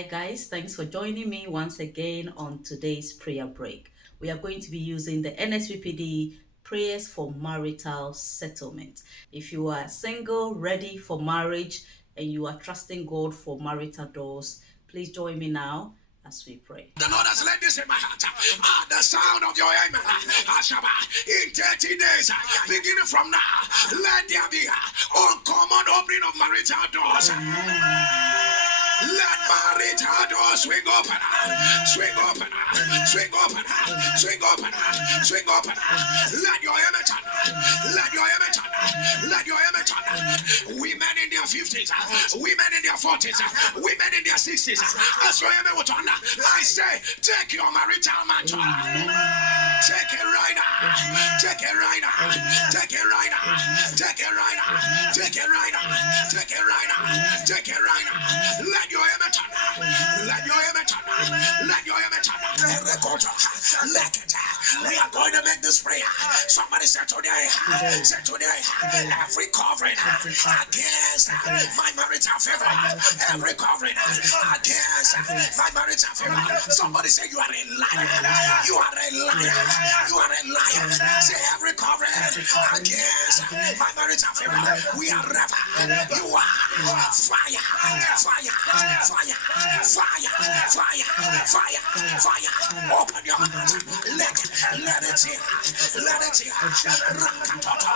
Hi guys, thanks for joining me once again on today's prayer break. We are going to be using the NSPPD prayers for marital settlement. If you are single, ready for marriage, and you are trusting God for marital doors, please join me now as we pray. The Lord has laid this in my heart. The sound of your amen. In 30 days, beginning from now, let there be uncommon opening of marital doors. Let marital doors swing open, swing open, swing open, swing open, swing open. Let your amen turn, let your amen turn, let your amen turn. Women in their 50s, women in their 40s, women in their 60s, as your amen will turn. I say, take your marital mantle. Take it right now. Take it right now. Take it right now. Take it right now. Take it right now. Take it right now. Take it right now. Let your amen turn. Let your amen turn. Let your amen turn. We are going to make this prayer. Somebody said today, every covering against my marital favor, every covering against my marital favor. Somebody say you are a liar. You are a liar. You are a liar. Say every covering against my marital favor. We are rever. You are fire, fire, fire, fire, fire, fire, fire. Open your heart. Let it hear. Let it hear. Rakatoto.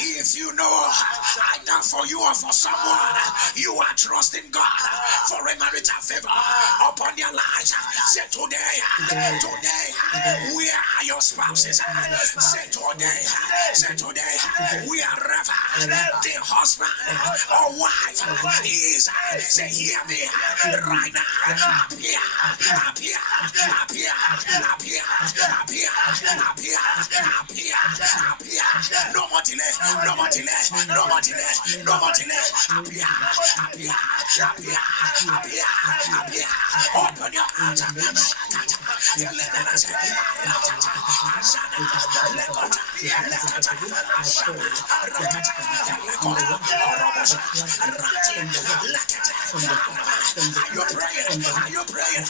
If you know either for you or for someone, you are trusting God for a marital favor upon their lives. Say today, we are your spouses. Say today, we are rever. The husband or wife is, say, hear me right now. Appear. No more delay. Open your heart. Are you praying?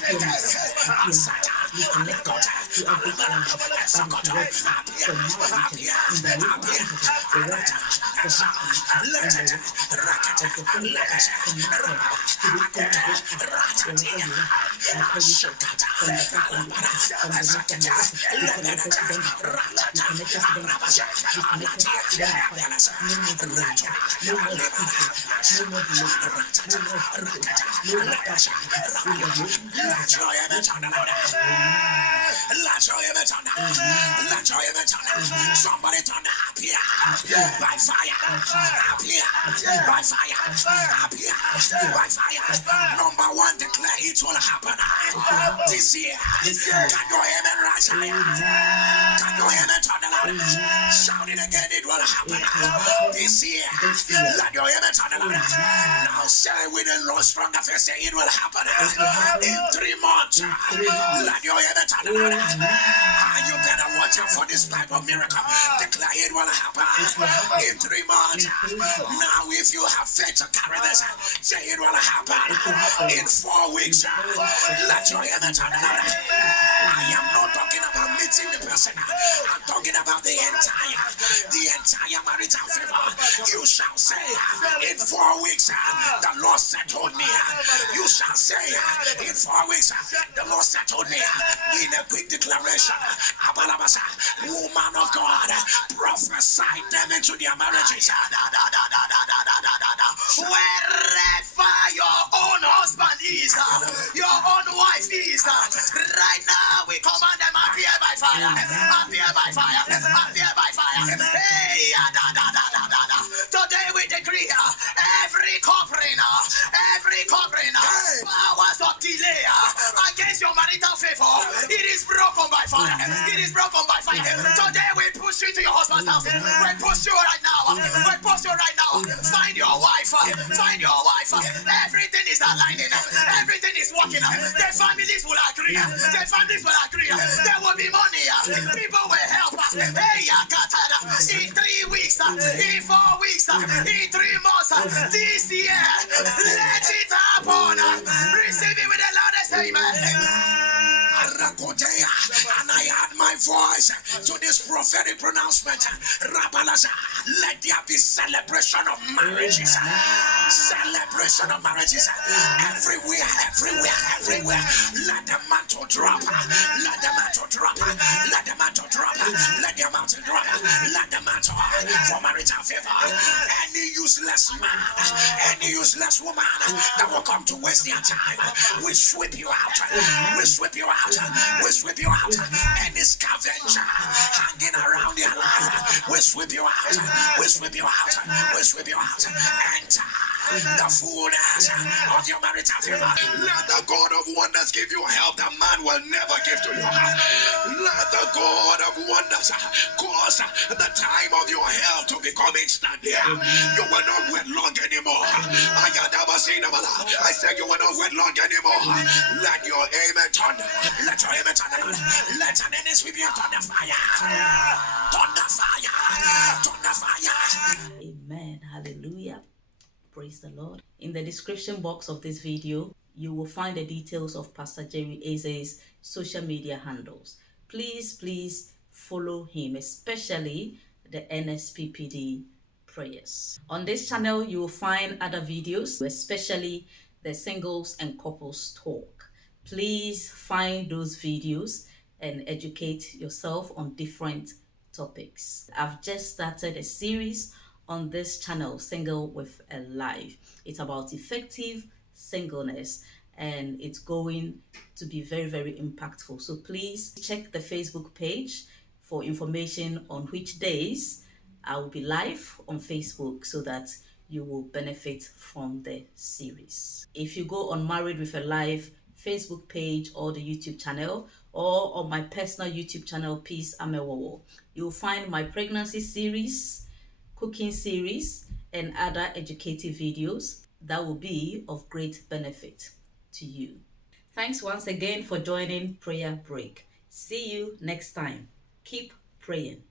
Somebody turn appear by fire. Number one, declare it will happen this year. Can you hear me right here? Can you hear me turn around? Shout it again, it will happen this year. Let your hear me turn around. Now say with a low stronger face, say it will happen in 3 months. Let your hear me turn around. You better watch out for this type of miracle. Declare it will happen in 3 months. Now if you have faith to carry this, say it will happen in 4 weeks. Let your hear me turn around. I am not talking about meeting the person. I'm talking about the entire marital favor. You shall say in 4 weeks, the Lord settled me. You shall say in 4 weeks, the Lord settled me. In a quick declaration, woman of God, prophesy them into their marriages. Wherever your own husband is, your own wife is, right now we command them appear by fire, appear by fire, appear by fire. Hey, fire. It is broken by fire. Today we push you to your husband's house. We push you right now. We push you right now. Find your wife. Find your wife. Everything is aligning. Everything is working. The families will agree. The families will agree. There will be money. People will help. Hey, in 3 weeks, in 4 weeks, in 3 months, this year, let it happen. Receive it with the loudest amen. And I add my voice to this prophetic pronouncement. Let there be celebration of marriages. Celebration of marriages. Everywhere, everywhere, everywhere. Let the mantle drop. Let the mantle drop. Let the mantle drop. Let the mantle drop. Let the mantle for marital favor. Any useless man, any useless woman that will come to waste their time, we sweep you out. We sweep you out. We sweep you out. Any scavenger hanging around your life, we sweep you out. We sweep you out. We sweep you out. Enter the fullness of your marital favor. Let the God of wonders give you help that man will never give to you. Let the God of wonders cause the time of your help to become instant. You will not wait long anymore. I said you will not wait long anymore. Let your amen thunder. Let your amen thunder. Let an NSPPD thunder fire. Thunder fire. Thunder fire. Amen. Hallelujah. Praise the Lord. In the description box of this video, you will find the details of Pastor Jerry Eze's social media handles. Please follow him, especially the NSPPD prayers. On this channel, you will find other videos, especially the singles and couples talk. Please find those videos and educate yourself on different topics. I've just started a series on this channel, Single with a Life. It's about effective singleness and it's going to be very impactful. So please check the Facebook page for information on which days I will be live on Facebook so that you will benefit from the series. If you go on Married with a Life Facebook page or the YouTube channel, or on my personal YouTube channel, Peace Amewowor, you'll find my pregnancy series, cooking series, and other educative videos that will be of great benefit to you. Thanks once again for joining Prayer Break. See you next time. Keep praying.